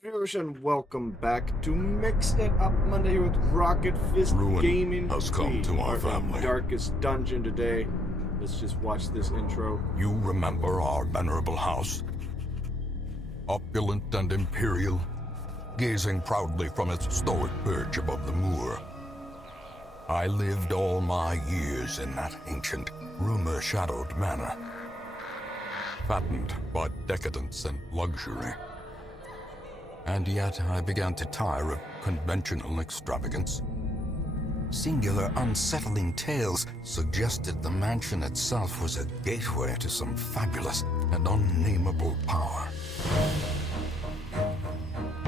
Viewers, and welcome back to Mixed It Up Monday here with Rocket Fist Ruin Gaming. has come to our We are family. in Darkest Dungeon today. Let's just watch this intro. You remember our venerable house? Opulent and imperial, gazing proudly from its stoic perch above the moor. I lived all my years in that ancient, rumor-shadowed manor, fattened by decadence and luxury. And yet I began to tire of conventional extravagance. Singular, unsettling tales suggested the mansion itself was a gateway to some fabulous and unnameable power.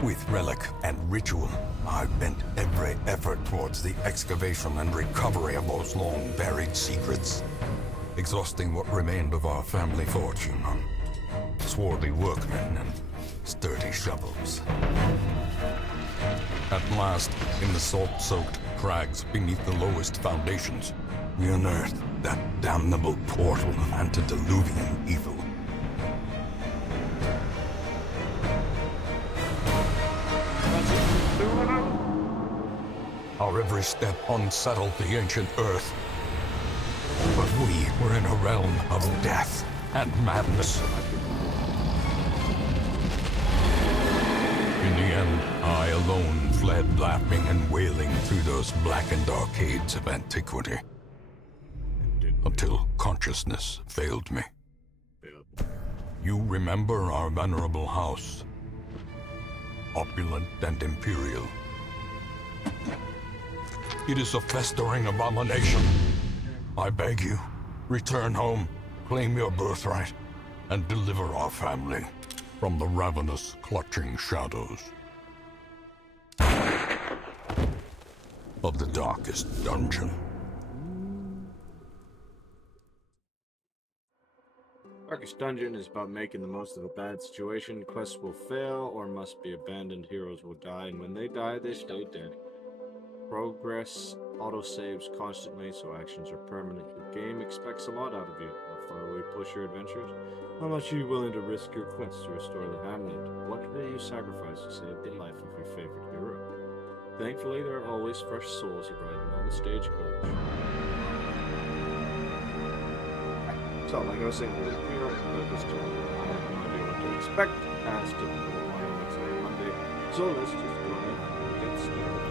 With relic and ritual, I bent every effort towards the excavation and recovery of those long-buried secrets, exhausting what remained of our family fortune on swarthy workmen and sturdy shovels. At last, in the salt-soaked crags beneath the lowest foundations, we unearthed that damnable portal antediluvian evil. Our every step unsettled the ancient earth. But we were in a realm of death and madness. In the end, I alone fled laughing and wailing through those blackened arcades of antiquity, until consciousness failed me. You remember our venerable house, opulent and imperial. It is a festering abomination. I beg you, return home, claim your birthright, and deliver our family from the ravenous, clutching shadows of the darkest dungeon. Darkest Dungeon is about making the most of a bad situation. Quests will fail or must be abandoned. Heroes will die, and when they die, they stay dead. Progress auto-saves constantly, so actions are permanent. The game expects a lot out of you. How far will you push your adventures? How much are you willing to risk your quest to restore the hamlet? What will you sacrifice to save the life of your favorite hero? Thankfully, there are always fresh souls arriving on the stagecoach. So, like I was saying, this I have no idea what to expect as typical Monday. So let's just go ahead and get started.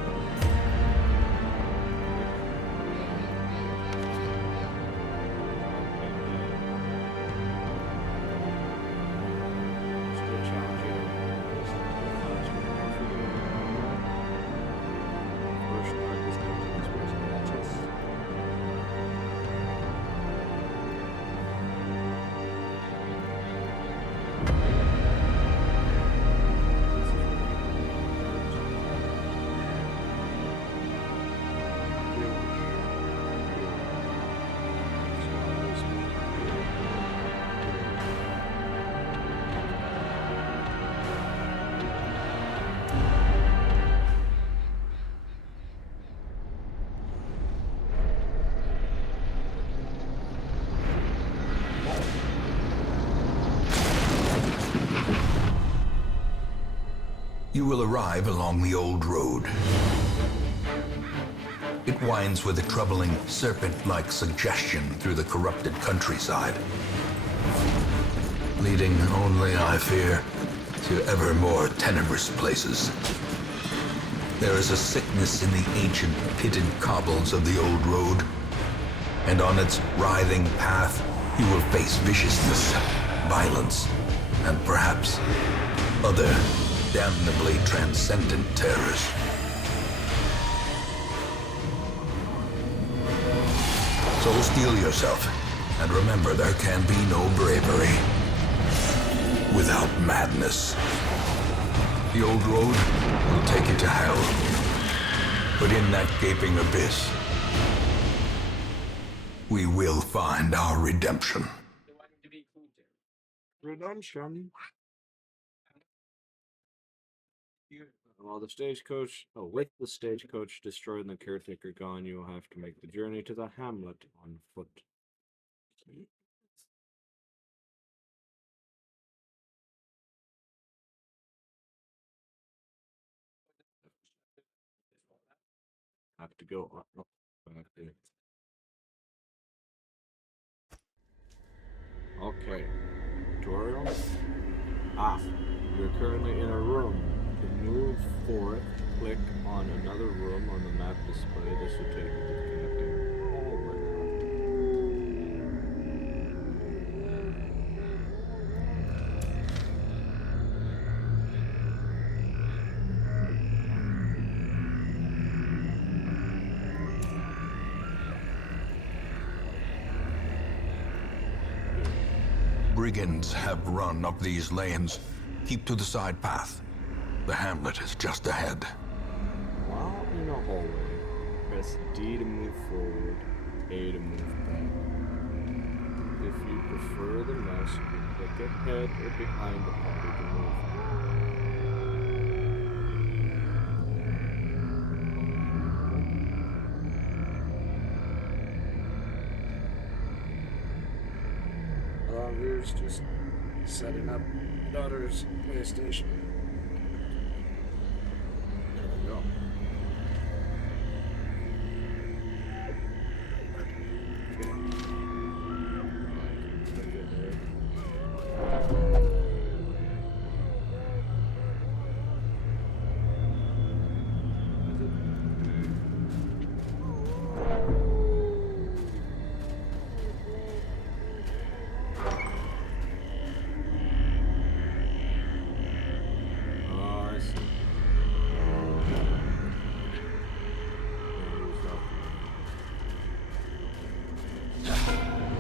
You will arrive along the old road. It winds with a troubling, serpent-like suggestion through the corrupted countryside, leading only, I fear, to ever more tenebrous places. There is a sickness in the ancient, pitted cobbles of the old road, and on its writhing path, you will face viciousness, violence, and perhaps other damnably transcendent terrors. So steel yourself, and remember there can be no bravery without madness. The old road will take you to hell, but in that gaping abyss, we will find our redemption. Redemption. While the stagecoach, with the stagecoach destroyed and the caretaker gone, you will have to make the journey to the hamlet on foot. have to go on. Oh, back there. Okay. Tutorial. You're currently in a room. To move forth, click on another room on the map display. This will take you to the connecting hallway. Brigands have run up these lanes. Keep to the side path. The hamlet is just ahead. While in a hallway, press D to move forward, A to move back. If you prefer the mouse, you can click ahead or behind the party to move. Here's just setting up daughter's PlayStation. There we go.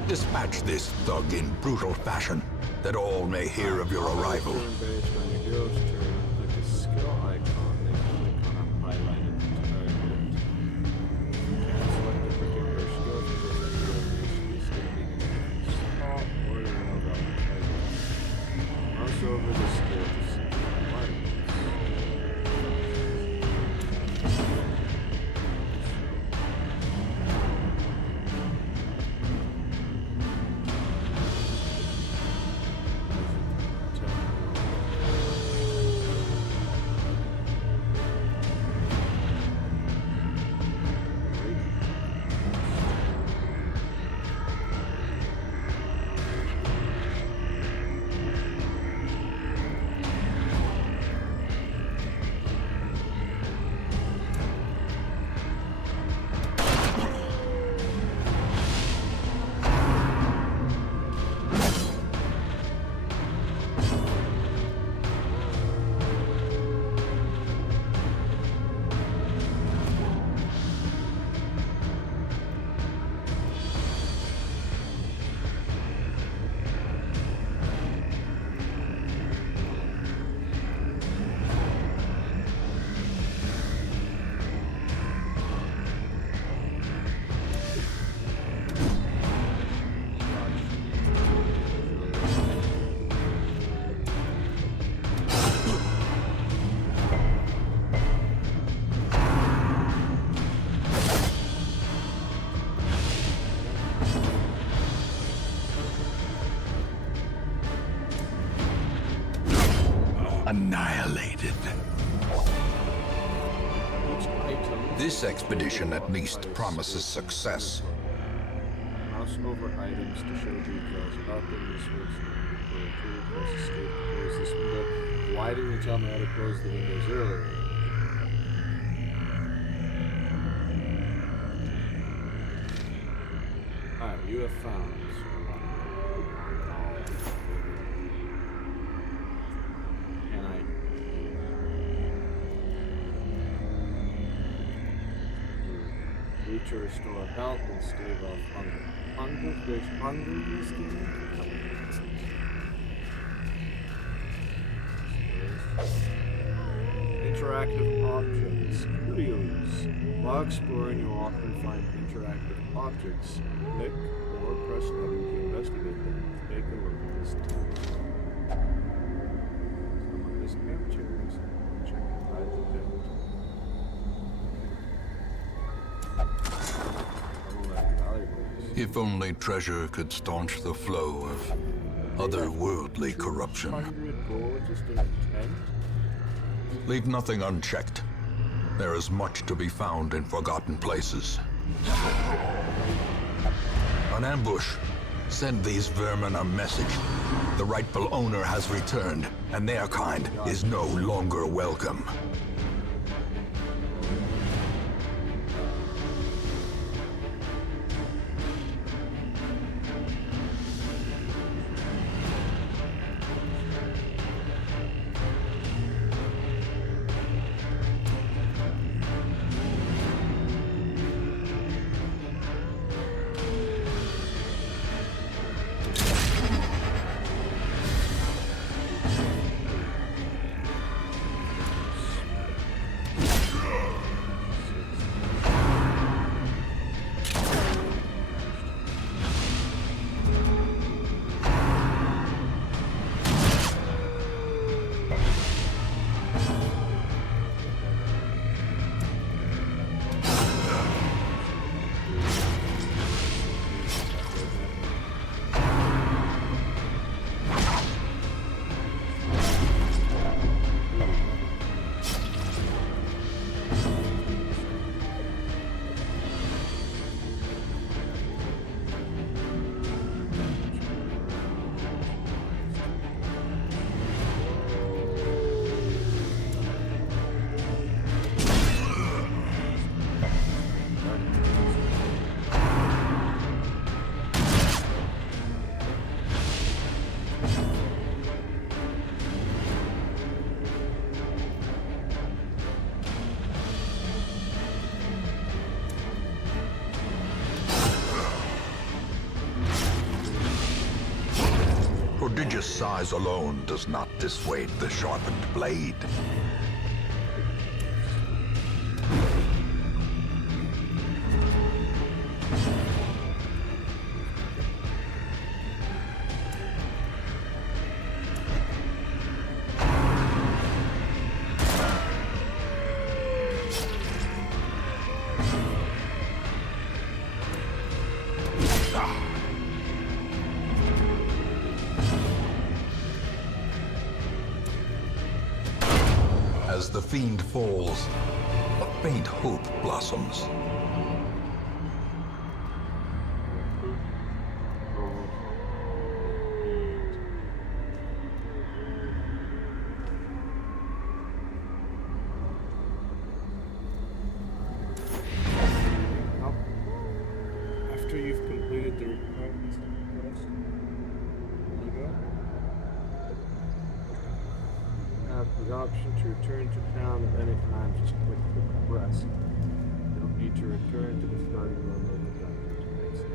Dispatch this thug in brutal fashion, that all may hear of your arrival. Based on your hero's turn, click a skill icon, then click on a highlighted target. You can select a particular skill because that hero needs to be standing in a spot or in another target. Mouse over the skill to see the environments. Annihilated. This expedition at least promises success. Mouse over items to show details about them. This works for a tool. Press escape to close this window. Why didn't you tell me how to close the windows earlier? Alright, you have found. Can I? Need to restore health and stave off hunger. There's hunger in this game? Interactive objects. Curios. While exploring, you'll often find interactive objects. Click or press W to investigate them. Take a look at this tool. Some of this camp chairs. Check inside the tent. If only treasure could staunch the flow of otherworldly corruption. 100 gold just in a tent? Leave nothing unchecked. There is much to be found in forgotten places. An ambush. Send these vermin a message. The rightful owner has returned, and their kind is no longer welcome. Prodigious size alone does not dissuade the sharpened blade. As the fiend falls, a faint hope blossoms. After you've completed the requirements, you go. Have the option to return to town at any time. Just click the press. You don't need to return to the starting room of the dungeon to make such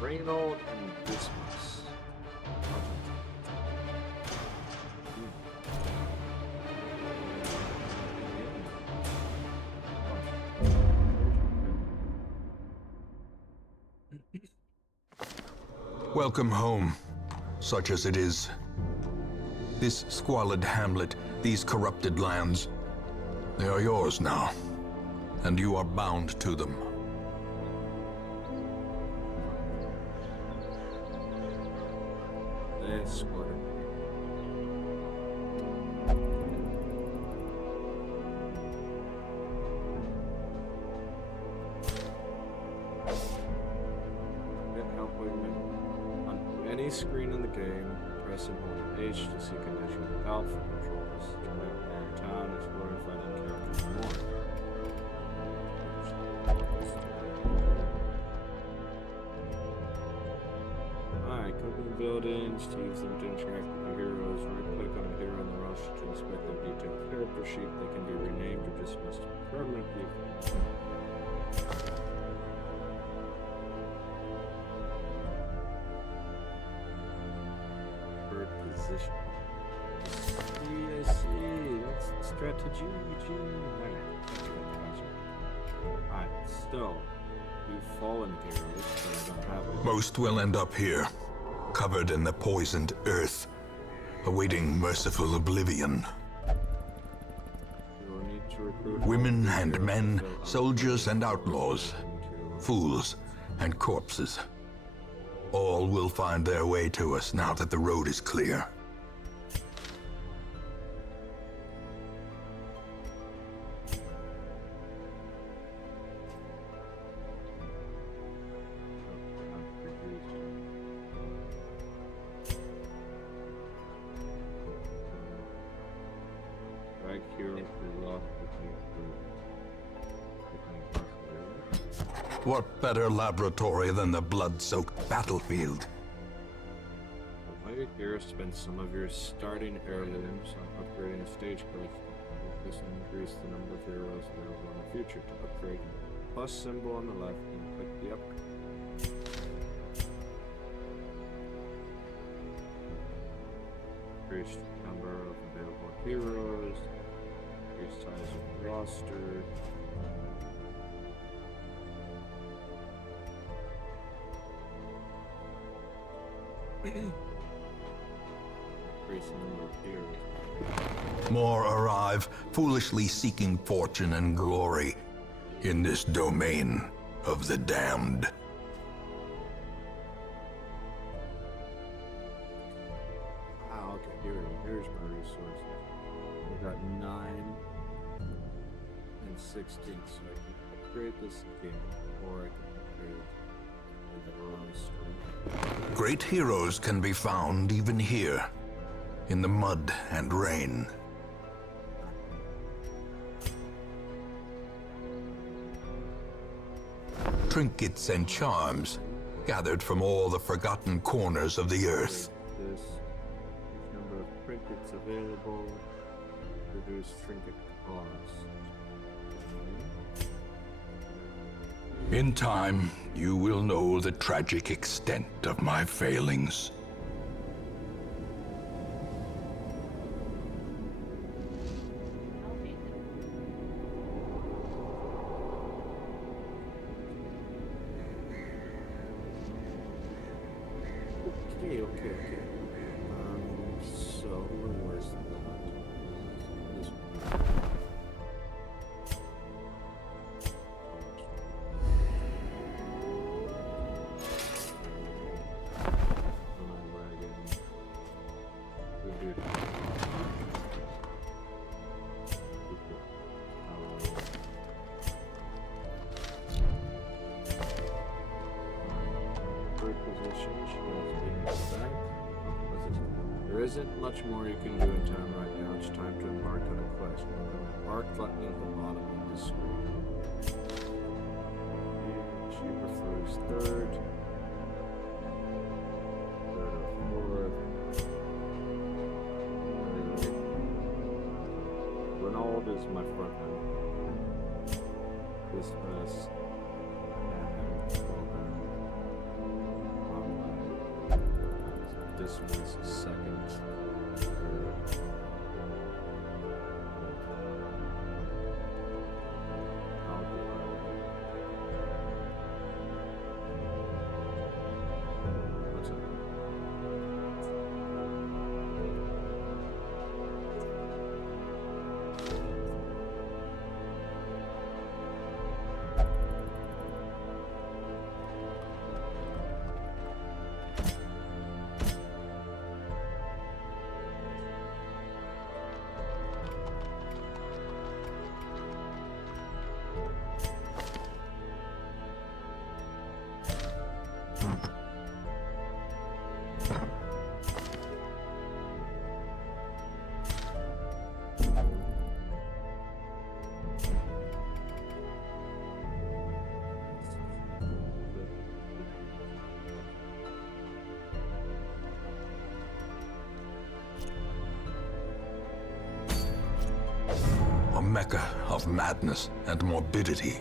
Reynold and Dismas. Welcome home, such as it is. This squalid hamlet, these corrupted lands, they are yours now, and you are bound to them. This one. On any screen in the game, press and hold H to see conditions without for controls. Commit around town, explore and find any characters more. Alright, cooking buildings to use them to interact with the heroes. Right click on a hero on the roster to inspect their detailed character sheet. They can be renamed or dismissed permanently. Bird position. I see. Strategy. Alright, still, you've fallen heroes, but I don't have it. Most will end up here, covered in the poisoned earth, awaiting merciful oblivion. You will need to recruit Women all and heroes men, to fill soldiers and upgrades outlaws, into- fools and corpses. All will find their way to us now that the road is clear. Right here, we lost What better laboratory than the blood-soaked battlefield? Maybe here spend some of your starting heirlooms on upgrading a stagecoach. This will increase the number of heroes available in the future. To upgrade, plus symbol on the left and click the upgrade. Increased number of available heroes. Increased size of the roster. Increase the number of heroes. More arrive, foolishly seeking fortune and glory in this domain of the damned. Ah, okay, here's my resources. I got 9 and 16, so I can upgrade this again, or I can upgrade the roster. Great heroes can be found even here, in the mud and rain. Trinkets and charms gathered from all the forgotten corners of the earth. This number of trinkets available, reduce trinket cost. In time, you will know the tragic extent of my failings. Okay. So where's that? This one. There isn't much more you can do in town right now. It's time to embark on a quest. Mark button at the bottom of the screen. She prefers third or fourth. Renault is my front end. This best. This one's second. What's up? A mecca of madness and morbidity.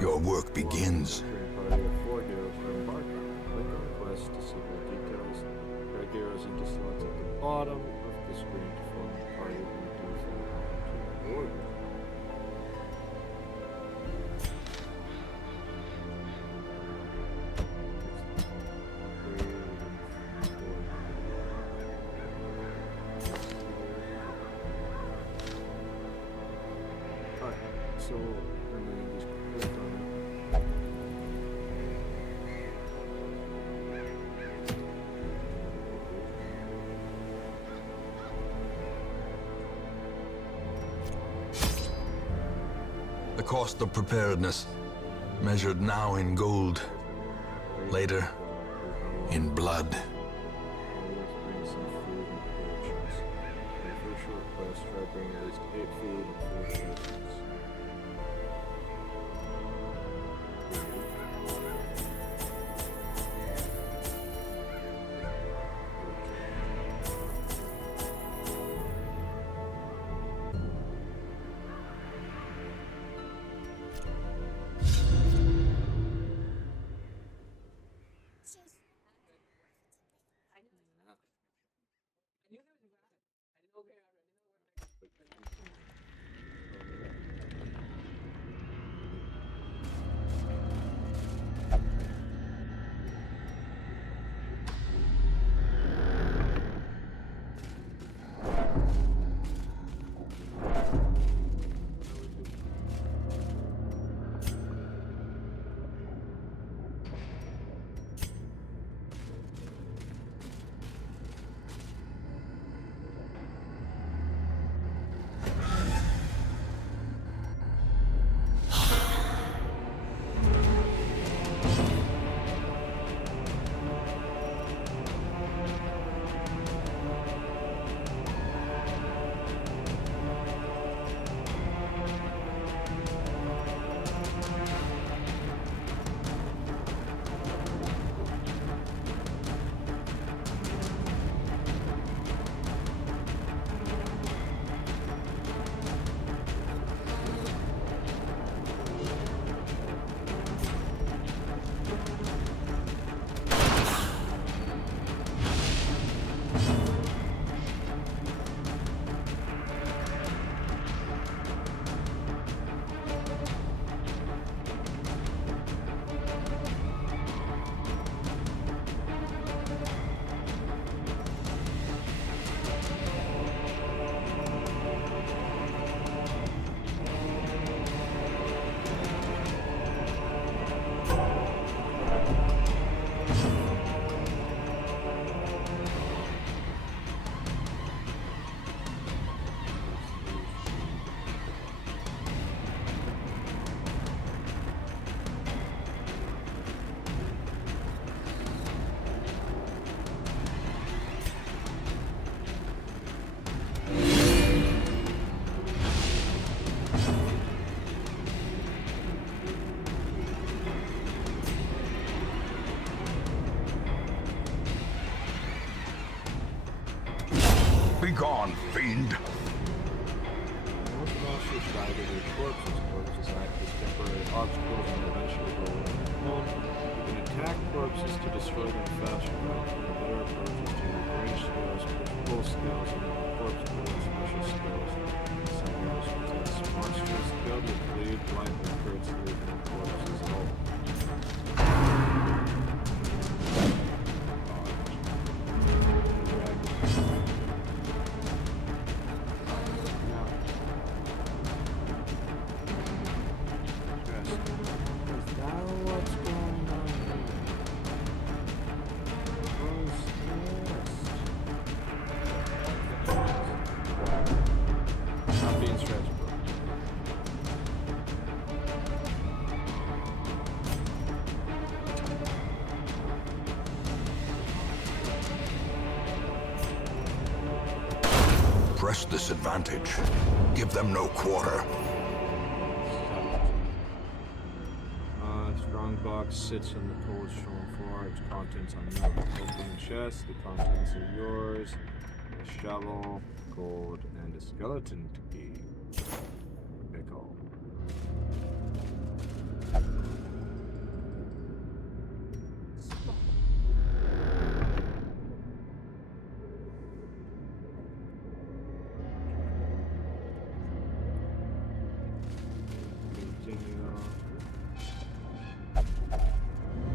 Your work begins. Party of 4 heroes to embark on. Click on quest to see more details. Drag heroes into slots at the bottom of the screen to form a party and do so to reward you. Alright, so I'm gonna just click on it. The cost of preparedness, measured now in gold, later in blood. Always bring some food and provisions. And for a short quest, try to bring at least 8 food and 4 provisions. Begone, fiend! Most monsters die to their corpses. Corpses act as temporary obstacles and eventually go away on their own. You can attack corpses to destroy them faster. A better approach is to use range skills, push pull skills, and corpse build special skills. Some heroes possess monstrous skilled with bleed, life, and crits, leaving corpses whole. Not being stretched, bro. Press this advantage. Give them no quarter. Strong box sits on the cold stone floor. Its contents unknown. Open chest. The contents are yours. A shovel, gold, and a skeleton key. Pickle.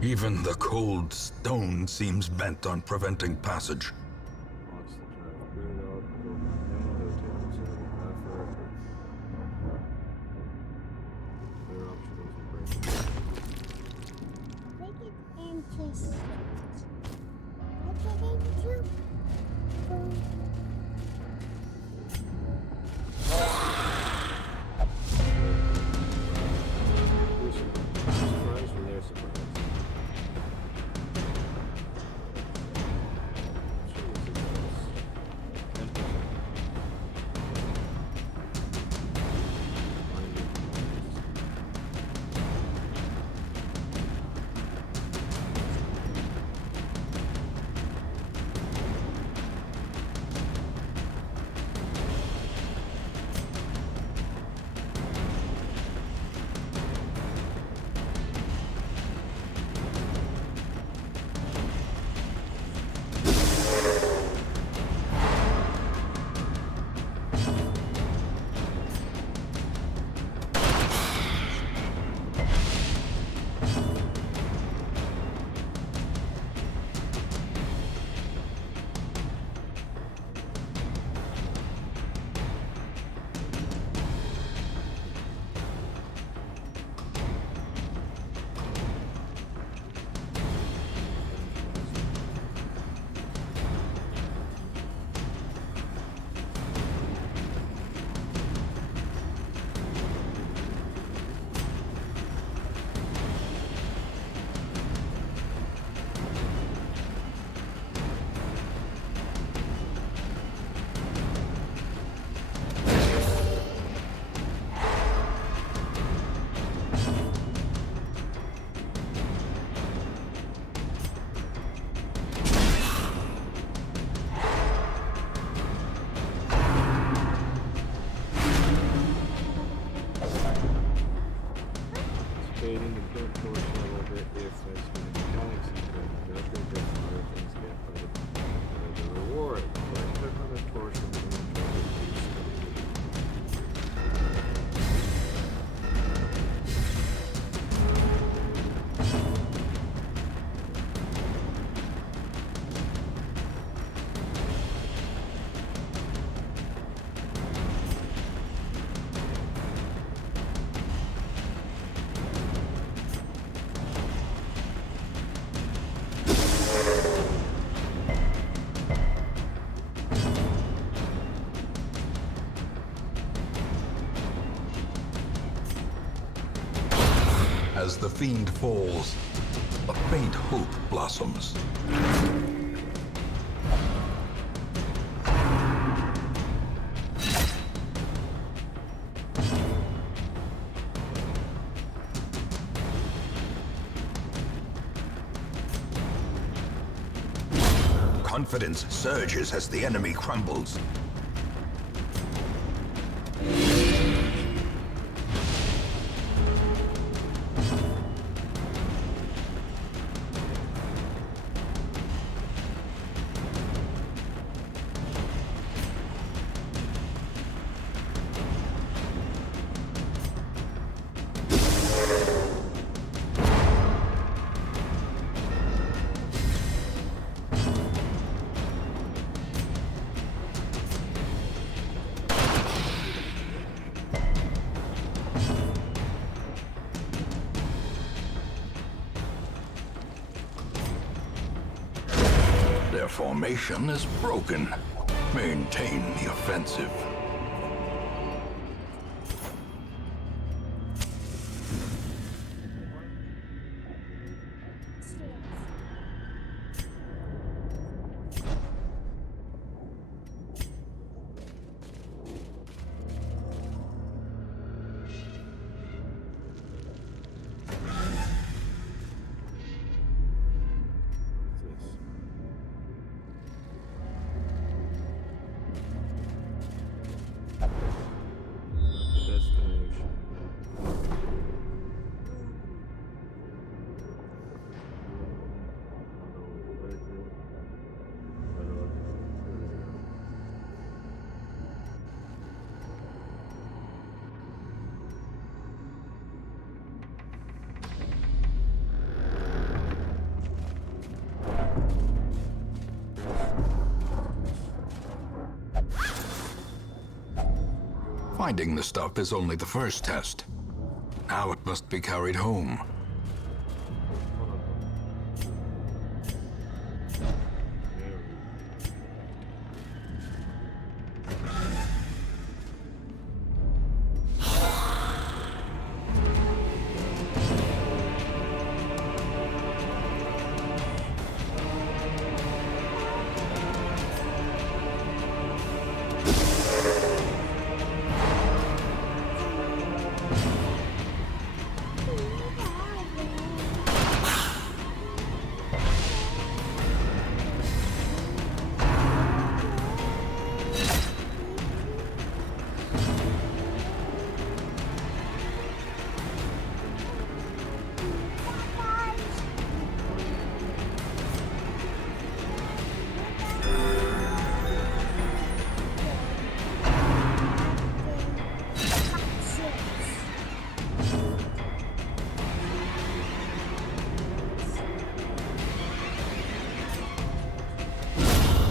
Even the cold stone seems bent on preventing passage. Launch the drive. Reload. Go manual. Rotate considerable effort. Clear obstacles and break. Take it into space. Take it into Surprise or their surprise? Fading and don't torch a little bit if that's when the mechanics is good. That's good for other things get but the reward. Like put another torch and then try to do As the fiend falls, a faint hope blossoms. Confidence surges as the enemy crumbles. Their formation is broken. Maintain the offensive. Finding the stuff is only the first test. Now it must be carried home.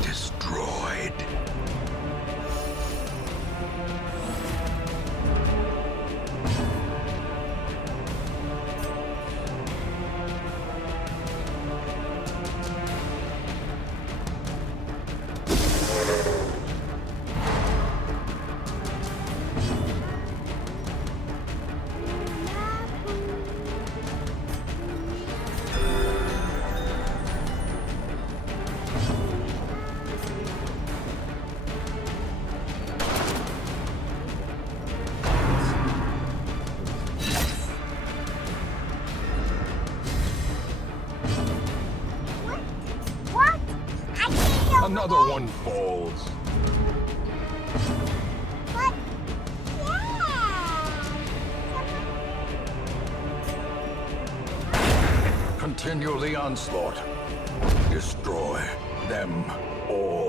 Destroyed. What? I can't go Another away. one falls. What? Yeah. Continue the onslaught. Destroy them all.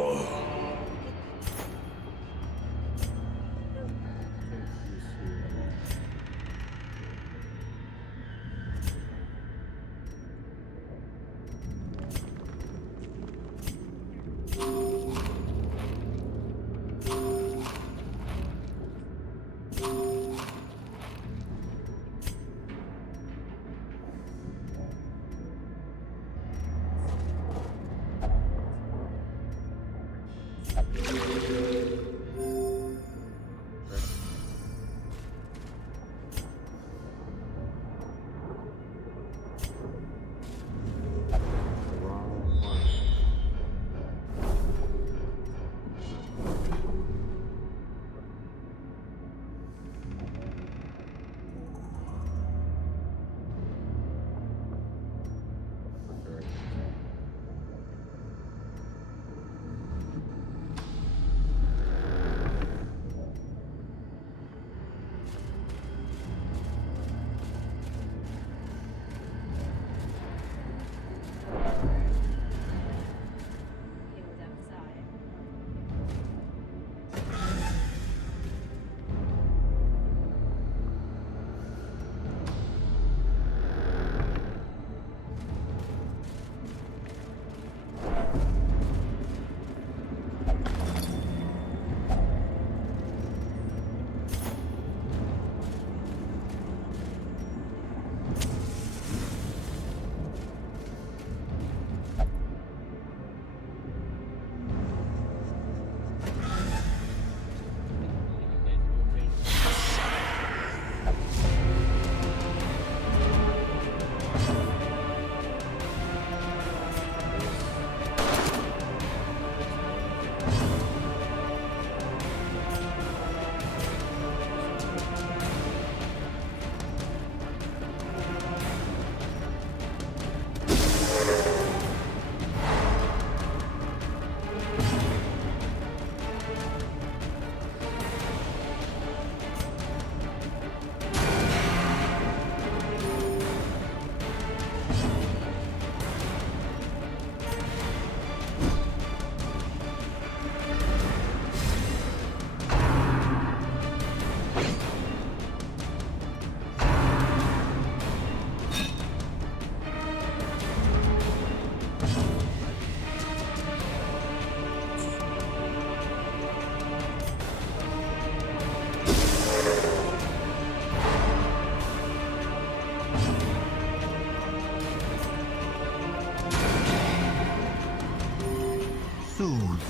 soothed,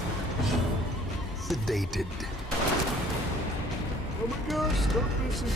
sedated. Oh my gosh, stop missing.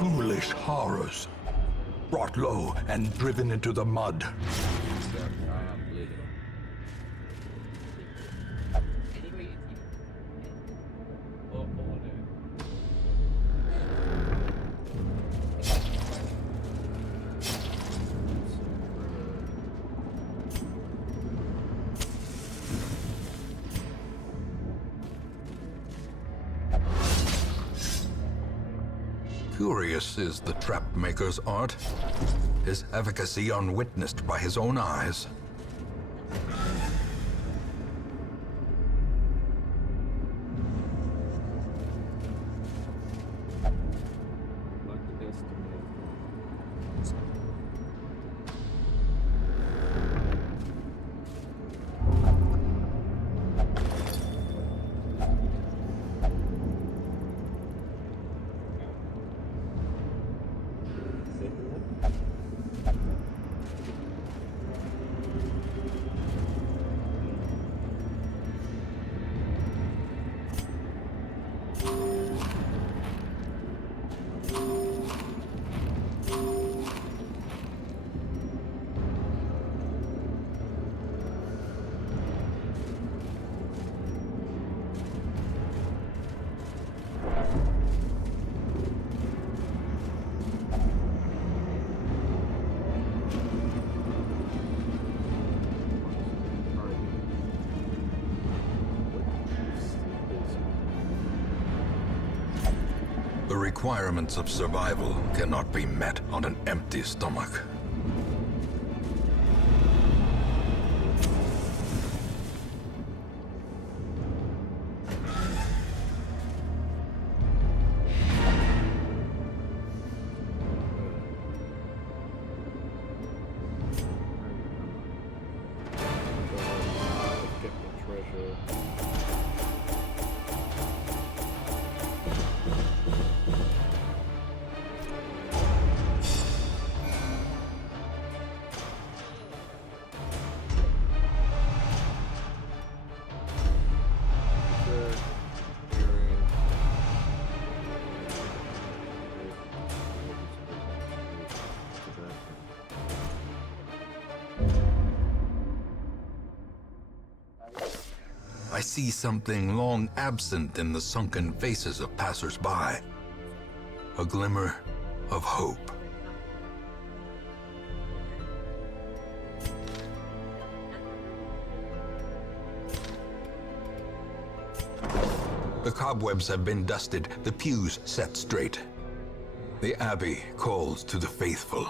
Ghoulish horrors, brought low and driven into the mud. Curious is the trap maker's art, his efficacy unwitnessed by his own eyes. The requirements of survival cannot be met on an empty stomach. I see something long absent in the sunken faces of passers-by. A glimmer of hope. The cobwebs have been dusted, the pews set straight. The abbey calls to the faithful.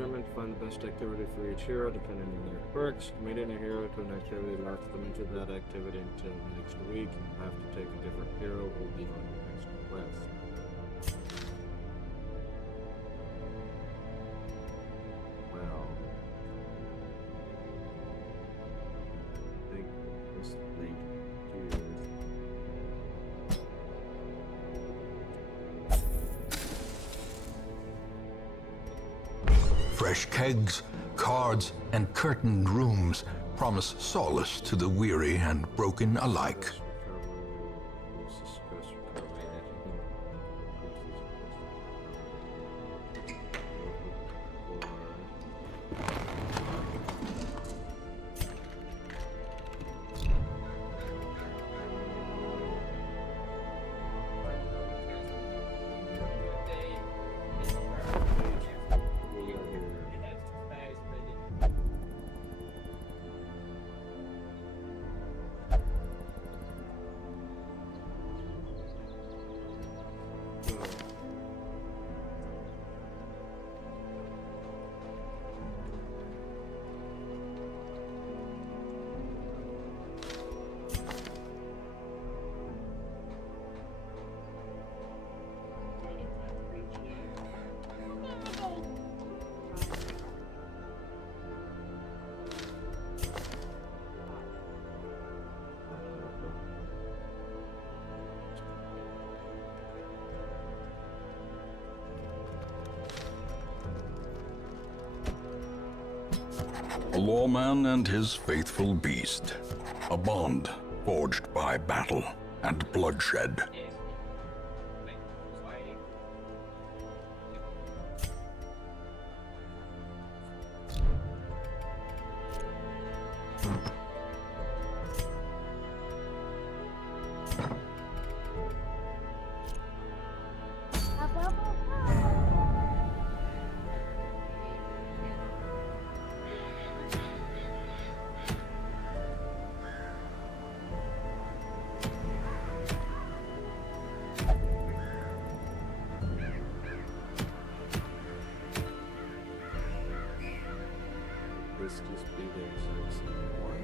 determined to find the best activity for each hero depending on their quirks. Committing a hero to an activity locks them into that activity until next week. You have to take a different hero will be on your next quest. Well, I think this lead here. Fresh kegs, cards, and curtained rooms promise solace to the weary and broken alike. A lawman and his faithful beast. A bond forged by battle and bloodshed. This just be the exact same one.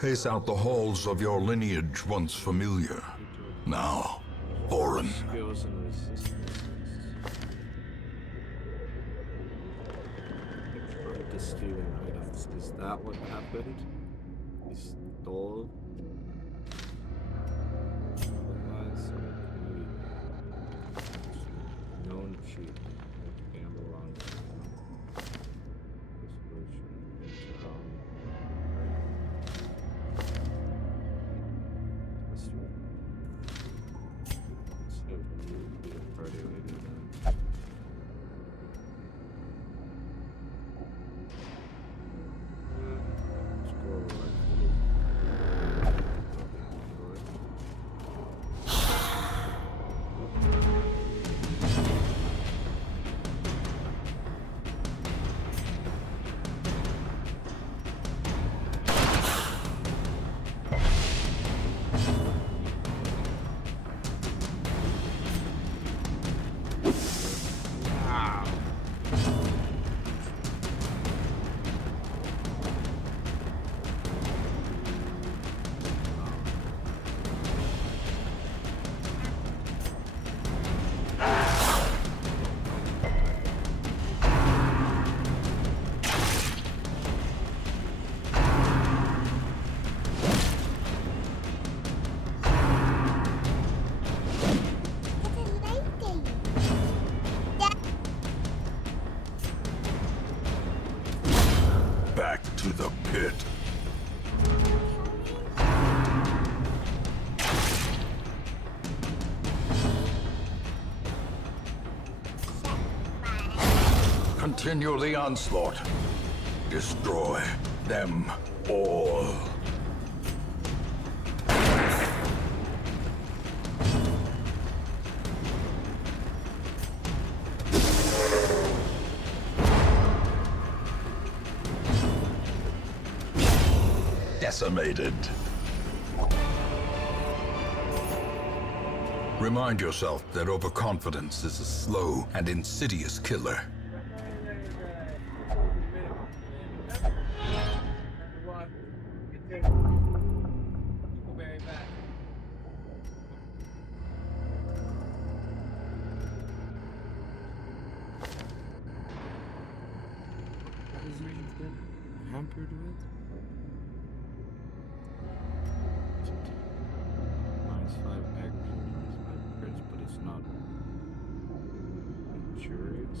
Pace out the halls of your lineage once familiar, now foreign. Skills and resistance. From the stealing items. Is that what happened? He stole supplies, so maybe known cheat. Gamble on resolution. to the pit. Continue the onslaught. Destroy them all. Decimated. Remind yourself that overconfidence is a slow and insidious killer. Hampered with? -5 aggregate, -5 crits, but it's not injurious.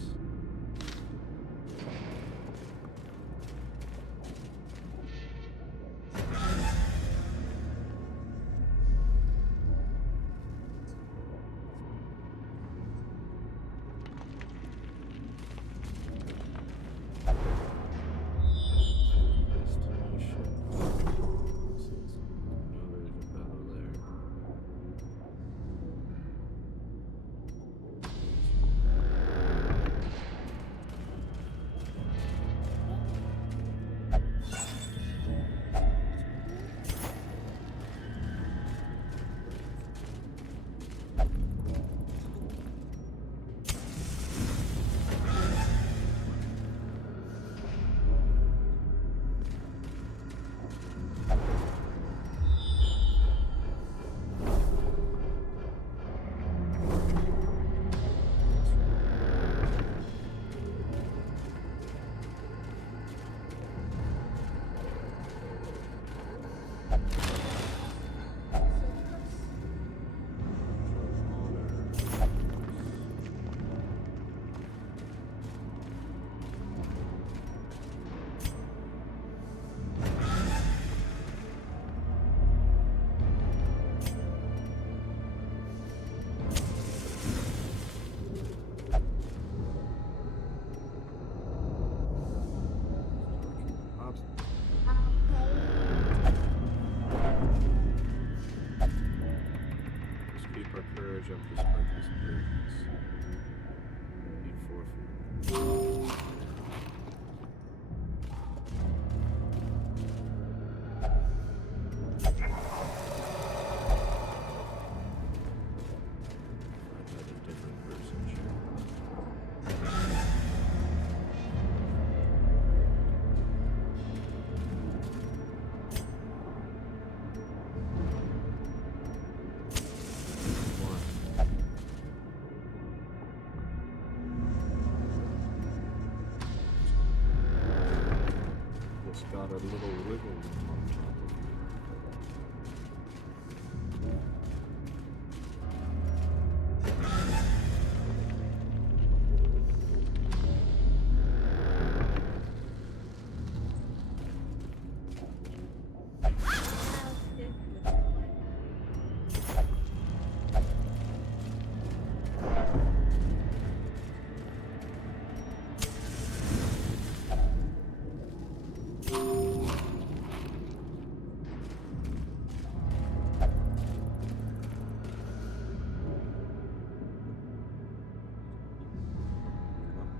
Up despite this burdens. Need forfeit. I've had a different person got a little wiggle room on top of it.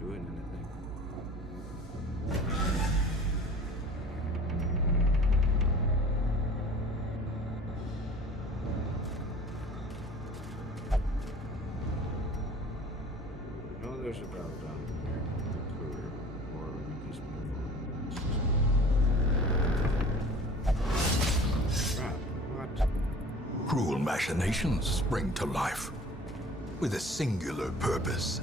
Doing anything. No, there's a battle down here. Cooler, or this crap. What? Cruel machinations spring to life with a singular purpose.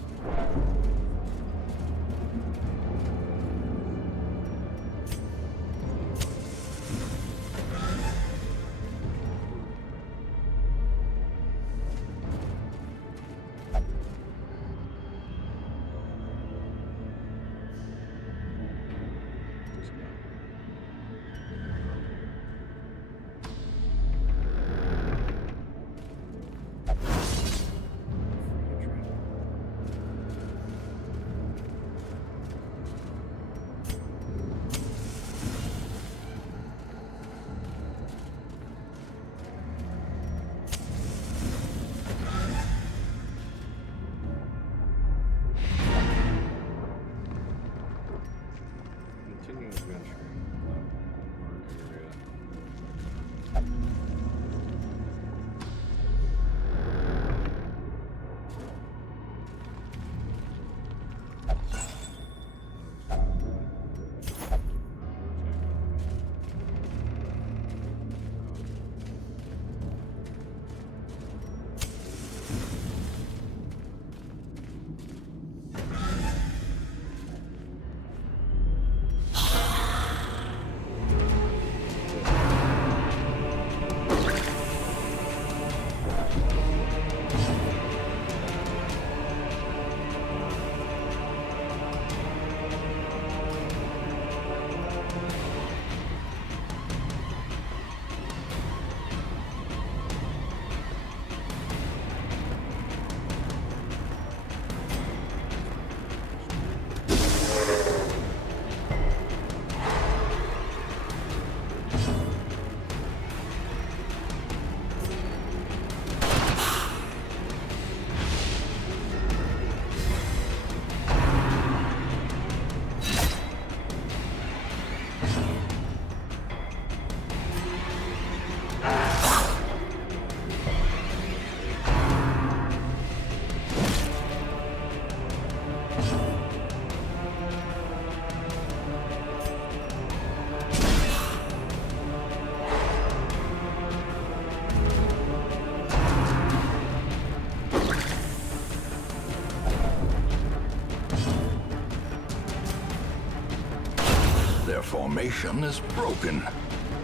Their formation is broken.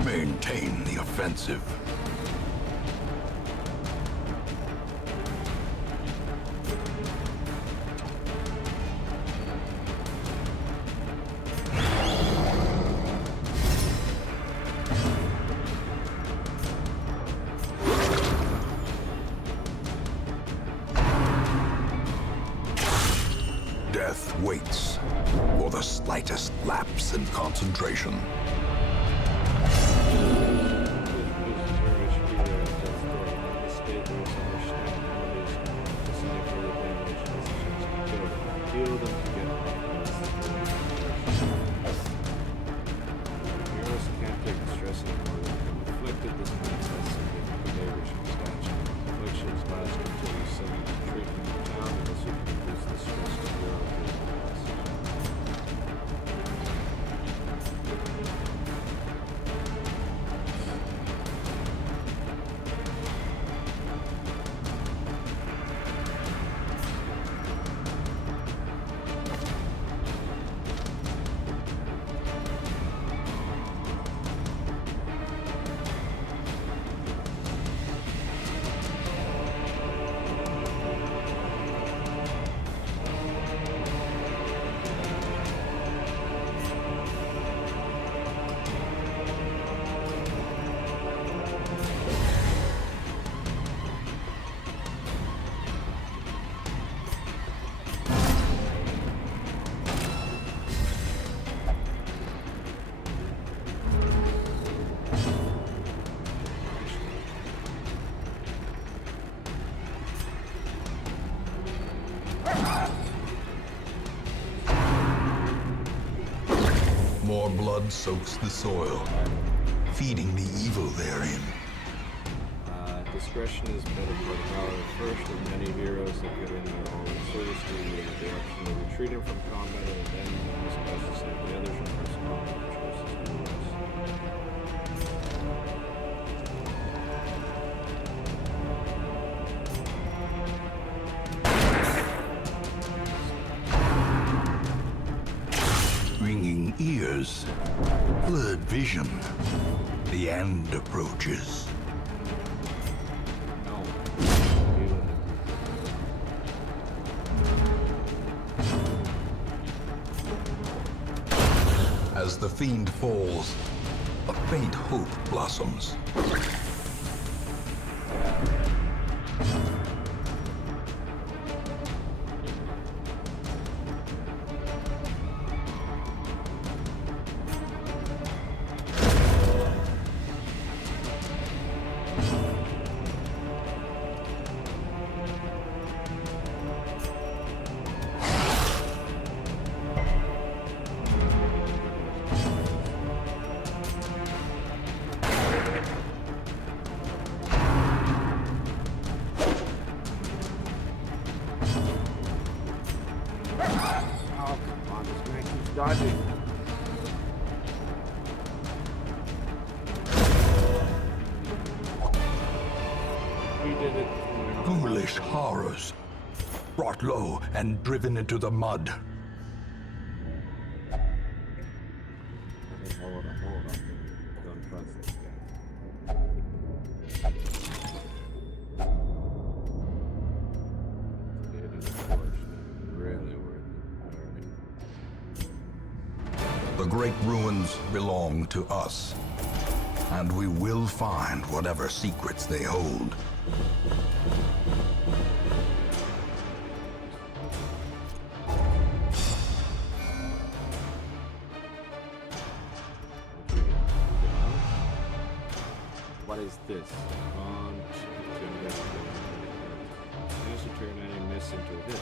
Maintain the offensive. Death waits for the slightest lapse in concentration. More blood soaks the soil, feeding the evil therein. Discretion is better for the power. First of many heroes that get in their own service to the option of retreating from combat and abandoning them as much to save the others from personal choices and rules. Ringing ears, blurred vision. The end approaches. No. As the fiend falls, a faint hope blossoms. Oh, come on, this man keeps dodging. We did it. Ghoulish horrors, brought low and driven into the mud. Okay, hold on. Don't trust this guy. It is unfortunate. Really worth it. Alright. The great ruins belong to us, and we will find whatever secrets they hold. What is this? On to investigate. Chance to turn any miss into a hit.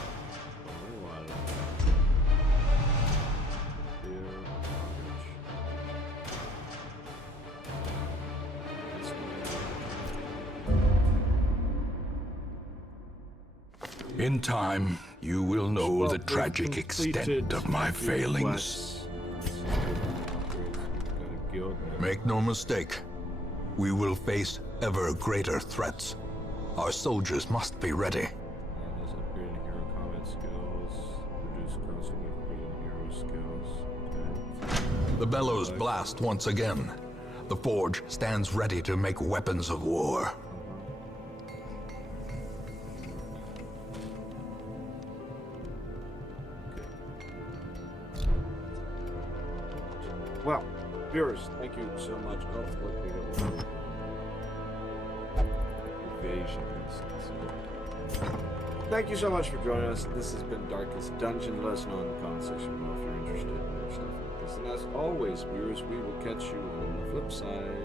Oh, I like that. Fear of courage. This one. In time, you will know Well, the we've tragic extent completed of my the failings. quests. Got a guild now. Make no mistake, we will face ever greater threats. Our soldiers must be ready. There's upgrading hero combat skills. Reduce cost of upgrading hero skills. Okay. The bellows blast once again. The forge stands ready to make weapons of war. Well, viewers, thank you so much. Oh, look, we got evasion. Thank you so much for joining us. This has been Darkest Dungeon. Let us know in the comment section below if you're interested in more stuff like this. And as always, viewers, we will catch you on the flip side.